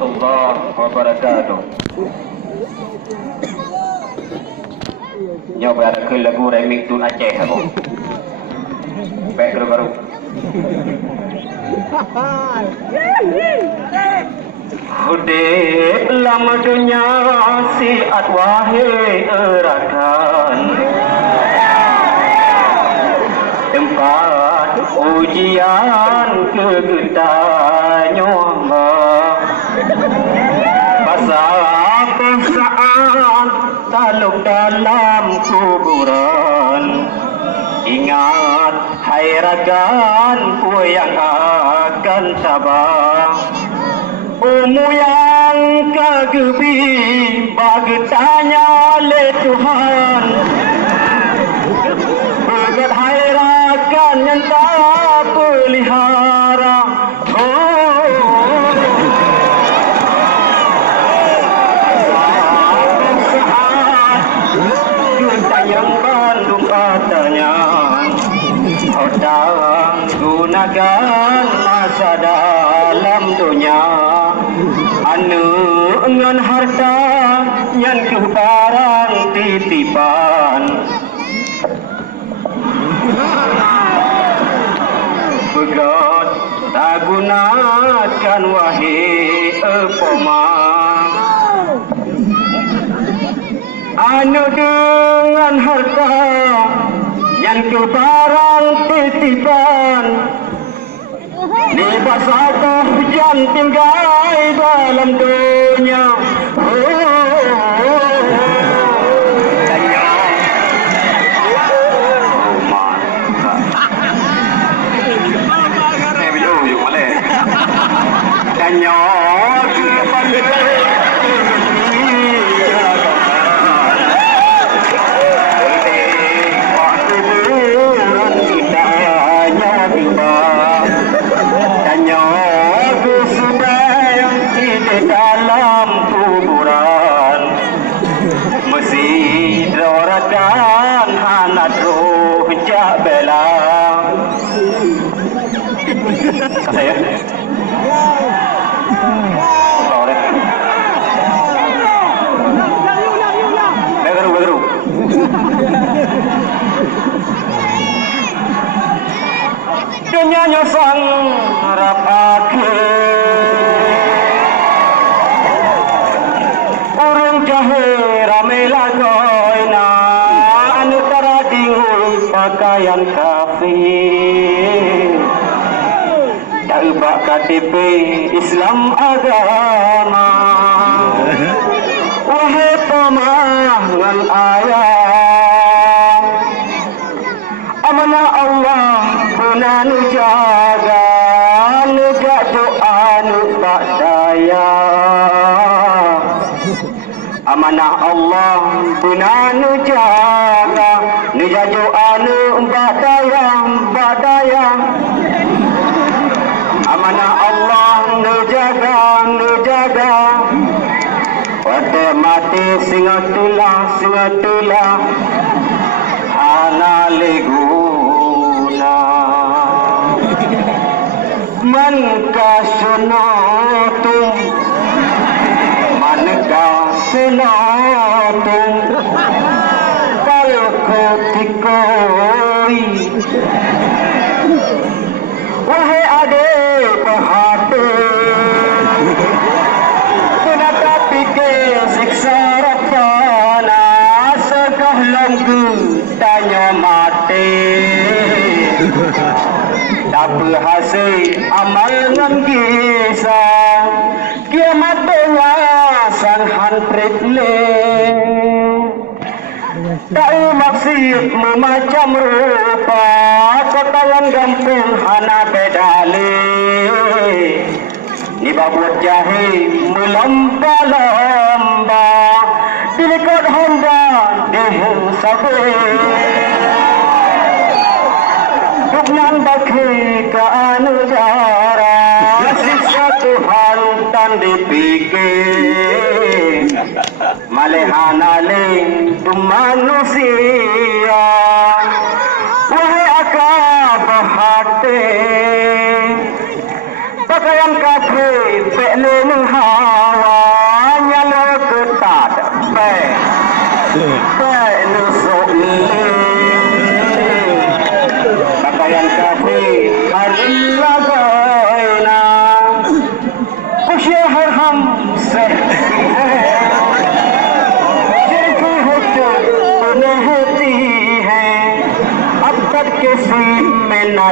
warahmatullahi wabarakatuh. Nyoba ke lagu remix Tun Aceh aku. Baik baru. Hudib lama dunia siat wahai erakan, tempat ujian kegetanya pasal saat taluk dalam kuburan. Ingat hai raganku yang akan tabah, umu yang kagebi bagi tanya le Tuhan. Begat hai ragan yang tak pelihara, yang Bandung katanya, orang gunakan masa dalam dunia, anu dengan harta yang kebaran titipan. Begot tak gunakan wahai epoma, anu dengan harta yang kebarang titipan. Lepas atau hujan tinggal dalam dunia, saya baru dunia sang rapake urung jahe rame lagoina anu taradingul pakaian kafir. Bak KTP Islam agama, wahai pemahaman ayat, amanah Allah guna nu jaga, nu doa nu tak daya. Amanah Allah guna nu jaga, nu doa nu badaya. Amanah Allah nu jaga, pada mati singa tulah hana leguna. Man kasanatum kal kotikoi. Wahai adik pehati, kenapa pikir siksa rakana segahlanku tanya mati. Tak berhasil amal dengan kisah, kiamat pengasan handprit le. Tak maksud memacam rupa, kotawan gampung hana bedale. Ni babut jahe melomba-lomba, dilikut Honda dihung sabe. Buknan bagi ke anujara, siksa Tuhan tan dipikir. Malehana ling tu manusia, wahai akal berhati, pakaian kafir pekle menghal.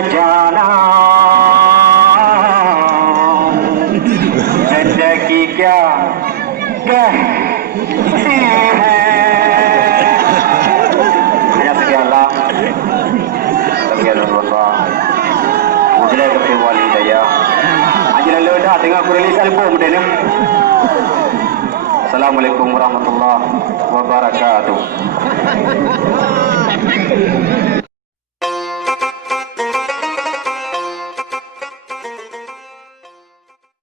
जाना जिंदगी क्या कहती है hanya sekianlah Astagfirullah Mujlah kepada wali daya Ajilah ledah tengah aku rilis album dia ni. Assalamualaikum warahmatullahi wabarakatuh.